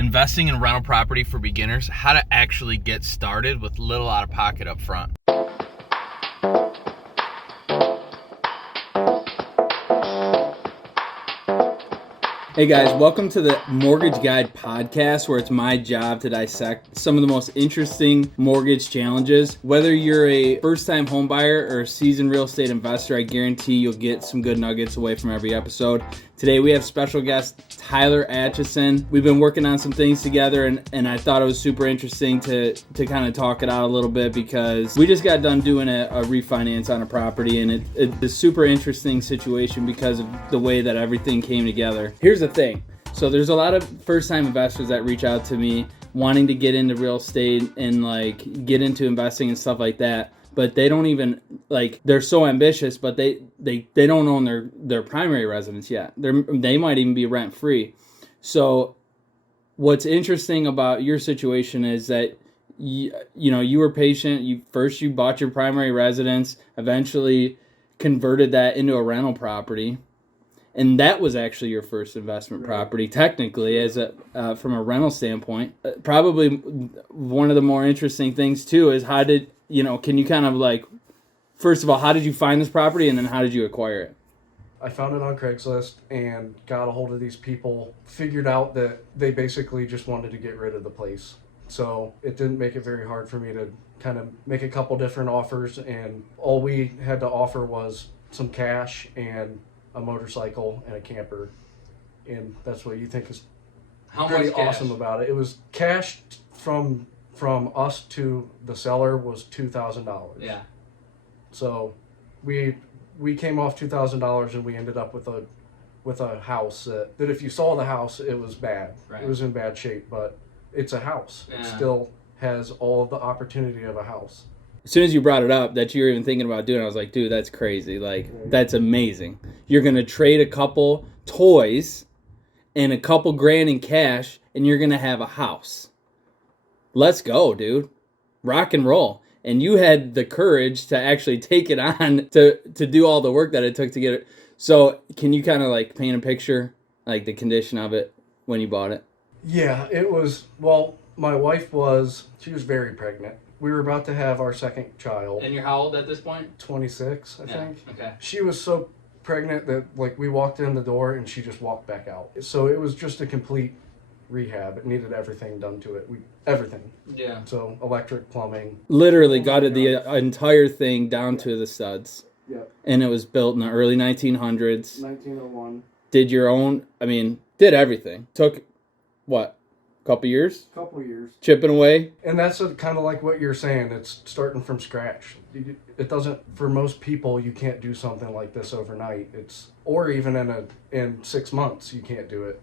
Investing in rental property for beginners, how to actually get started with little out of pocket up front. Hey guys, welcome to the Mortgage Guide podcast, where it's my job to dissect some of the most interesting mortgage challenges. Whether you're a first-time home buyer or a seasoned real estate investor, I guarantee you'll get some good nuggets away from every episode. Today we have special guest Tyler Atchison. We've been working on some things together, and I thought it was super interesting to kind of talk it out a little bit, because we just got done doing a refinance on a property, and it's a super interesting situation because of the way that everything came together. Here's the thing. So there's a lot of first-time investors that reach out to me wanting to get into real estate and like get into investing and stuff like that. But they don't even, like, they're so ambitious, but they don't own their primary residence yet. They might even be rent-free. So what's interesting about your situation is that, you were patient. You bought your primary residence, eventually converted that into a rental property. And that was actually your first investment property, technically, as from a rental standpoint. Probably one of the more interesting things, too, is can you kind of like, first of all, how did you find this property, and then how did you acquire it? I found it on Craigslist and got a hold of these people, figured out that they basically just wanted to get rid of the place. So it didn't make it very hard for me to kind of make a couple different offers, and all we had to offer was some cash and a motorcycle and a camper. And that's what you think is pretty awesome about it. It was cash from us to the seller was $2,000. Yeah. So we came off $2,000, and we ended up with a house that if you saw the house, it was bad. Right. It was in bad shape, but it's a house. Yeah. It still has all of the opportunity of a house. As soon as you brought it up that you were even thinking about doing it, I was like, dude, that's crazy. Like, that's amazing. You're going to trade a couple toys and a couple grand in cash, and you're going to have a house. Let's go, dude. Rock and roll. And you had the courage to actually take it on to do all the work that it took to get it. So can you kind of like paint a picture, like the condition of it when you bought it? Yeah, it was, my wife she was very pregnant. We were about to have our second child. And you're how old at this point? 26, I think. Okay. She was so pregnant that we walked in the door and she just walked back out. So it was just a complete rehab. It needed everything done to it. Everything. Yeah. So electric, plumbing. Literally gutted the entire thing down to the studs. Yep. And it was built in the early 1900s. 1901. Did everything. Took, what, couple years? Couple years. Chipping away. And that's kind of like what you're saying. It's starting from scratch. It doesn't, for most people, you can't do something like this overnight. Or even in 6 months, you can't do it.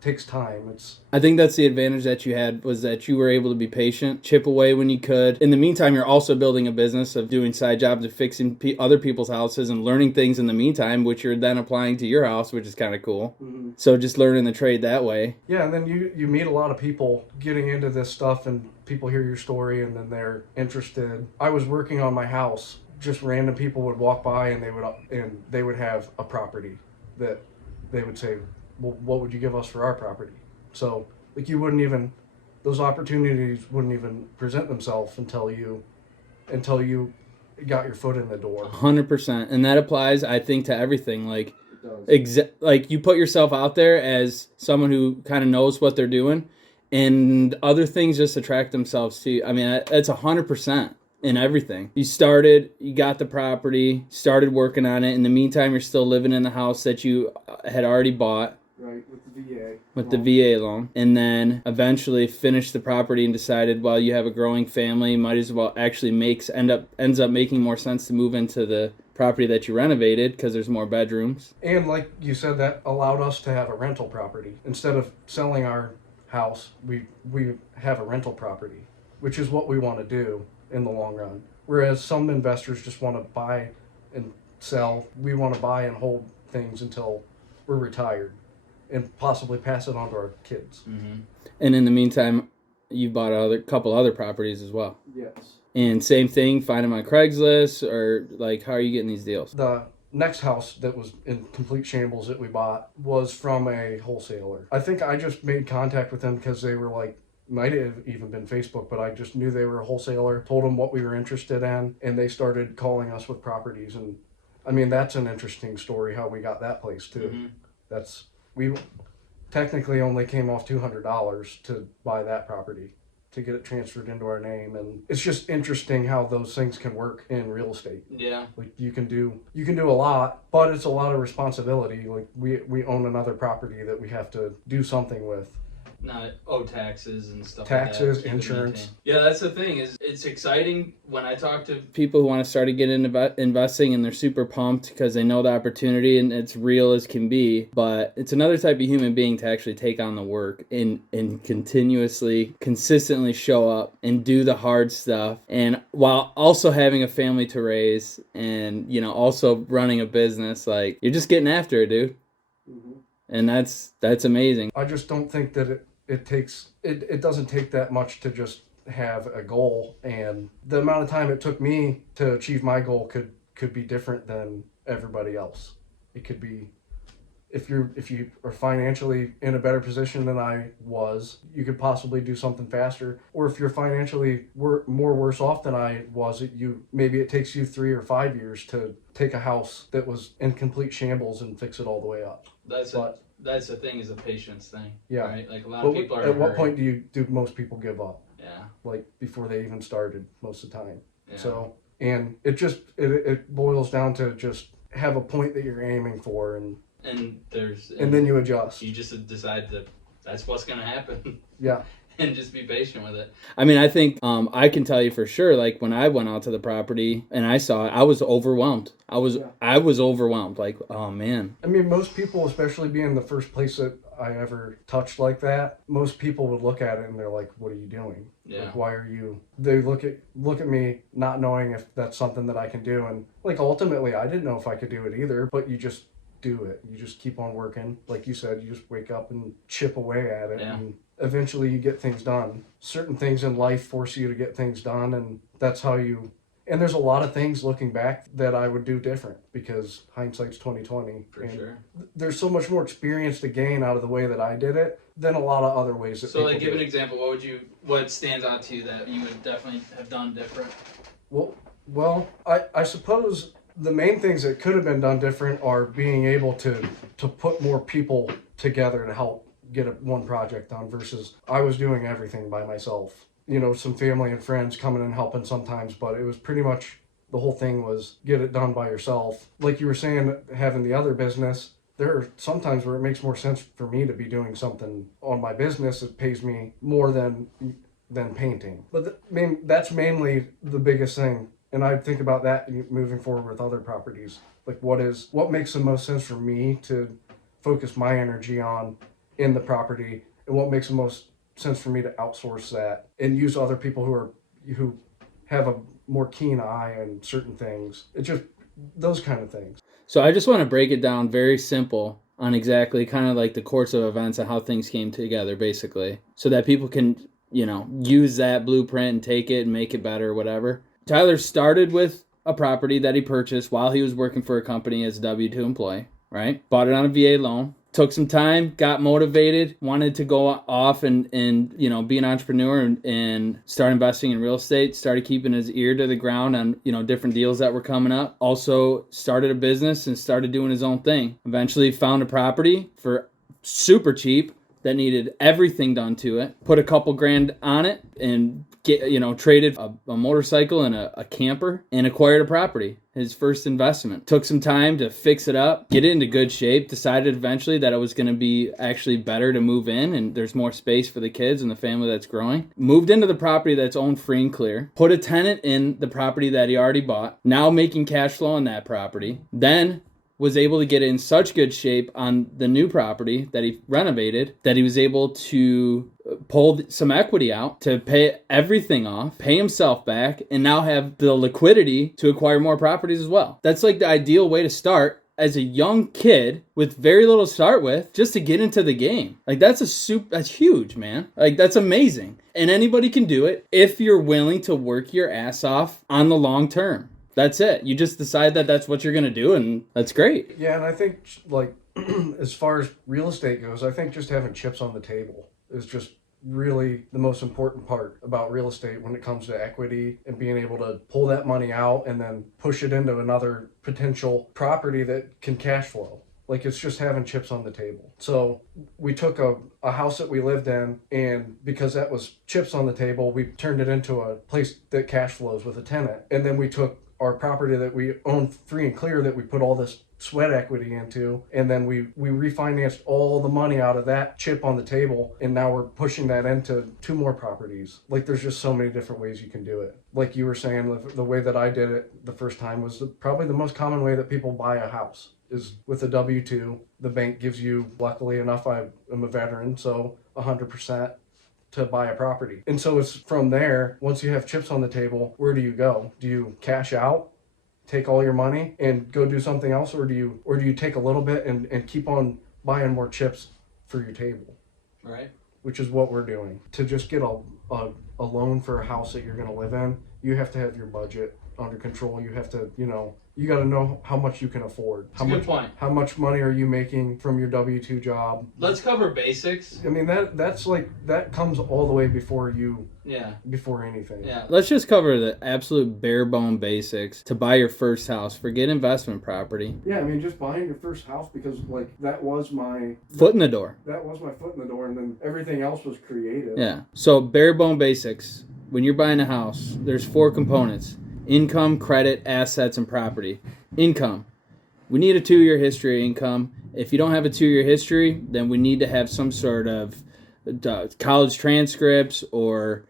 Takes time. I think that's the advantage that you had, was that you were able to be patient, chip away when you could. In the meantime, you're also building a business of doing side jobs of fixing other people's houses and learning things in the meantime, which you're then applying to your house, which is kind of cool. Mm-hmm. So just learning the trade that way. Yeah, and then you meet a lot of people getting into this stuff, and people hear your story and then they're interested. I was working on my house. Just random people would walk by and they would have a property that they would say, well, what would you give us for our property? So, those opportunities wouldn't even present themselves until you got your foot in the door. 100%. And that applies, I think, to everything. Like, like you put yourself out there as someone who kind of knows what they're doing, and other things just attract themselves to you. I mean, that's 100%. In everything. You got the property, started working on it. In the meantime, you're still living in the house that you had already bought. Right, with the VA. With the VA loan. And then eventually finished the property and decided, well, you have a growing family, might as well actually ends up making more sense to move into the property that you renovated because there's more bedrooms. And like you said, that allowed us to have a rental property. Instead of selling our house, we have a rental property, which is what we want to do in the long run. Whereas some investors just want to buy and sell. We want to buy and hold things until we're retired and possibly pass it on to our kids. Mm-hmm. And in the meantime, you bought a couple other properties as well. Yes. And same thing, find them on Craigslist, or like, how are you getting these deals? The next house that was in complete shambles that we bought was from a wholesaler. I think I just made contact with them because they were like, might have even been Facebook, but I just knew they were a wholesaler, told them what we were interested in, and they started calling us with properties. And I mean, that's an interesting story how we got that place too. Mm-hmm. We technically only came off $200 to buy that property, to get it transferred into our name. And it's just interesting how those things can work in real estate. Yeah. Like you can do a lot, but it's a lot of responsibility. Like we own another property that we have to do something with. Not taxes and stuff taxes, like that. Insurance. Yeah, that's the thing. Is it's exciting when I talk to people who want to start to get into investing, and they're super pumped because they know the opportunity and it's real as can be. But it's another type of human being to actually take on the work and consistently show up and do the hard stuff, and while also having a family to raise and also running a business. Like, you're just getting after it, dude. Mm-hmm. And that's amazing. I just don't think that it doesn't take that much to just have a goal, and the amount of time it took me to achieve my goal could be different than everybody else. It could be, if you are financially in a better position than I was, you could possibly do something faster. Or if you're financially more worse off than I was, maybe it takes you 3 or 5 years to take a house that was in complete shambles and fix it all the way up. That's the thing, is a patience thing. Yeah. Right? Like, a lot of people are at what point do most people give up? Yeah. Like, before they even started most of the time. Yeah. So, and it boils down to just have a point that you're aiming for, and then you adjust. You just decide that that's what's going to happen. Yeah. And just be patient with it. I mean, I think I can tell you for sure, like, when I went out to the property and I saw it, I was overwhelmed. I was overwhelmed. Like, oh, man. I mean, most people, especially being the first place that I ever touched like that, most people would look at it and they're like, what are you doing? Yeah. Like, why are you... They look at me not knowing if that's something that I can do. And, like, ultimately, I didn't know if I could do it either, but you just do it. You just keep on working. Like you said, you just wake up and chip away at it. Yeah. And eventually you get things done. Certain things in life force you to get things done, and that's how you... And there's a lot of things looking back that I would do different, because hindsight's 20/20. For sure. There's so much more experience to gain out of the way that I did it than a lot of other ways that people give do. an example. What stands out to you that you would definitely have done different? Well, I suppose the main things that could have been done different are being able to put more people together to help get one project done, versus I was doing everything by myself. Some family and friends coming and helping sometimes, but it was pretty much the whole thing was get it done by yourself. Like you were saying, having the other business, there are sometimes where it makes more sense for me to be doing something on my business that pays me more than painting. But that's mainly the biggest thing. And I think about that moving forward with other properties. Like, what makes the most sense for me to focus my energy on in the property, and what makes the most sense for me to outsource that and use other people who have a more keen eye on certain things. It's just those kind of things. So I just want to break it down very simple on exactly kind of like the course of events and how things came together, basically, so that people can, use that blueprint and take it and make it better or whatever. Tyler started with a property that he purchased while he was working for a company as a W-2 employee, right? Bought it on a VA loan. Took some time, got motivated, wanted to go off and be an entrepreneur and start investing in real estate. Started keeping his ear to the ground on, different deals that were coming up. Also started a business and started doing his own thing. Eventually found a property for super cheap that needed everything done to it. Put a couple grand on it and traded a motorcycle and a camper and acquired a property. His first investment. Took some time to fix it up, get it into good shape. Decided eventually that it was going to be actually better to move in, and there's more space for the kids and the family that's growing. Moved into the property that's owned free and clear. Put a tenant in the property that he already bought. Now making cash flow on that property. Then was able to get it in such good shape on the new property that he renovated that he was able to pull some equity out to pay everything off, pay himself back, and now have the liquidity to acquire more properties as well. That's like the ideal way to start as a young kid with very little to start with, just to get into the game. Like, that's huge, man. Like, that's amazing. And anybody can do it if you're willing to work your ass off on the long term. That's it. You just decide that that's what you're going to do, and that's great. Yeah, and I think, like, as far as real estate goes, I think just having chips on the table is just really the most important part about real estate when it comes to equity and being able to pull that money out and then push it into another potential property that can cash flow. Like, it's just having chips on the table. So we took a house that we lived in, and because that was chips on the table, we turned it into a place that cash flows with a tenant. And then we took our property that we own free and clear that we put all this sweat equity into, and then we refinanced all the money out of that chip on the table, and now we're pushing that into 2 more properties. Like, there's just so many different ways you can do it. Like you were saying, the way that I did it the first time was probably the most common way that people buy a house is with a W-2. The bank gives you, luckily enough, I am a veteran, so 100% to buy a property. And so it's from there, once you have chips on the table, where do you go? Do you cash out, take all your money and go do something else, or do you take a little bit and keep on buying more chips for your table? Right. Which is what we're doing. To just get a loan for a house that you're going to live in, you have to have your budget under control. You have to, you got to know how much you can afford. That's a good point. How much money are you making from your W-2 job? Let's cover basics. I mean, that comes all the way before anything. Yeah. Let's just cover the absolute bare bone basics to buy your first house. Forget investment property. Yeah, I mean, just buying your first house, because that was my foot in the door. That was my foot in the door, and then everything else was creative. Yeah. So bare bone basics. When you're buying a house, there's 4 components: income, credit, assets, and property. Income. We need a 2-year history of income. If you don't have a 2-year history, then we need to have some sort of college transcripts or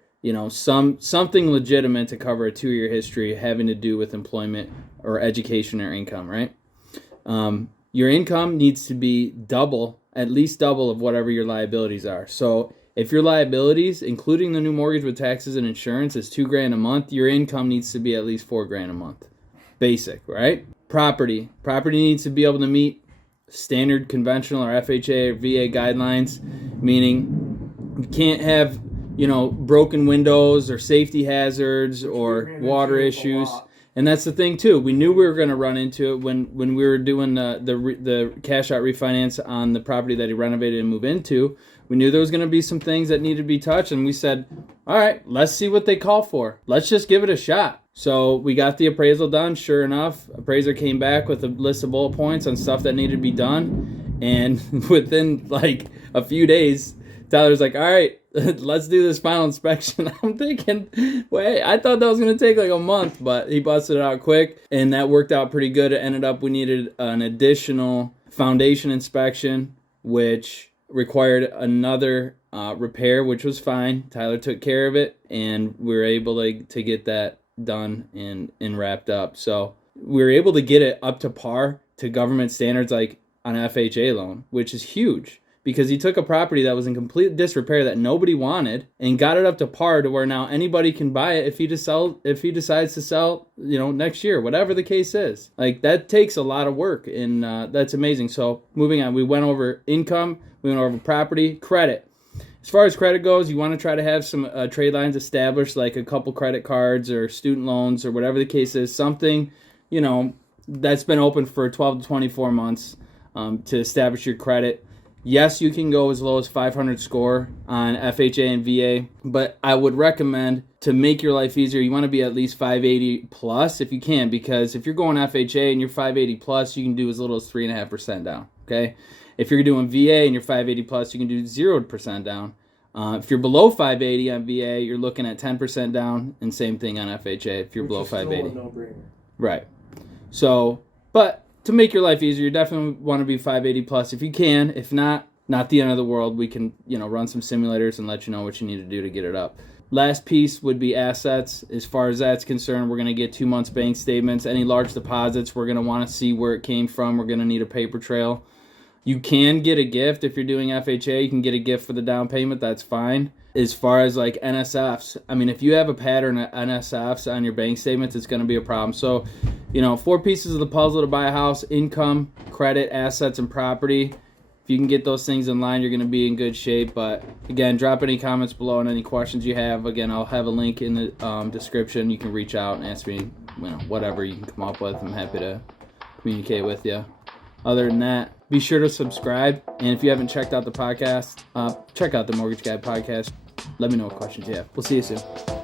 something legitimate to cover a 2-year history having to do with employment or education or income, right? Your income needs to be at least double of whatever your liabilities are. So if your liabilities, including the new mortgage with taxes and insurance, is $2,000 a month, your income needs to be at least $4,000 a month. Basic, right? Property needs to be able to meet standard conventional or FHA or VA guidelines, meaning you can't have broken windows or safety hazards or water issues. And that's the thing too. We knew we were going to run into it when we were doing the cash out refinance on the property that he renovated and moved into. We knew there was going to be some things that needed to be touched, and we said, all right, let's see what they call for. Let's just give it a shot. So we got the appraisal done. Sure enough, appraiser came back with a list of bullet points on stuff that needed to be done. And within like a few days, Tyler's like, all right, let's do this final inspection. I'm thinking, wait, I thought that was going to take like a month, but he busted it out quick, and that worked out pretty good. It ended up we needed an additional foundation inspection, which required another repair, which was fine. Tyler took care of it, and we were able to get that done and wrapped up. So we were able to get it up to par to government standards like on an FHA loan, which is huge. Because he took a property that was in complete disrepair that nobody wanted and got it up to par to where now anybody can buy it if he decides to sell, next year, whatever the case is. Like, that takes a lot of work, and that's amazing. So moving on, we went over income, we went over property, credit. As far as credit goes, you want to try to have some trade lines established, like a couple credit cards or student loans or whatever the case is, something, that's been open for 12 to 24 months to establish your credit. Yes, you can go as low as 500 score on FHA and VA, but I would recommend, to make your life easier, you want to be at least 580 plus if you can, because if you're going FHA and you're 580 plus, you can do as little as 3.5% down, okay? If you're doing VA and you're 580 plus, you can do 0% down. If you're below 580 on VA, you're looking at 10% down, and same thing on FHA if you're below 580. Still a no-brainer. Right. So, but to make your life easier, you definitely want to be 580 plus if you can. If not the end of the world. We can, run some simulators and let you know what you need to do to get it up. Last piece would be assets. As far as that's concerned, we're going to get 2 months bank statements. Any large deposits, we're going to want to see where it came from. We're going to need a paper trail. You can get a gift if you're doing FHA. You can get a gift for the down payment. That's fine. As far as like NSFs, I mean, if you have a pattern of NSFs on your bank statements, it's going to be a problem. So, 4 pieces of the puzzle to buy a house: income, credit, assets, and property. If you can get those things in line, you're going to be in good shape. But again, drop any comments below and any questions you have. Again, I'll have a link in the description. You can reach out and ask me whatever you can come up with. I'm happy to communicate with you. Other than that, be sure to subscribe. And if you haven't checked out the podcast, check out the Mortgage Guide podcast. Let me know what questions you have. We'll see you soon.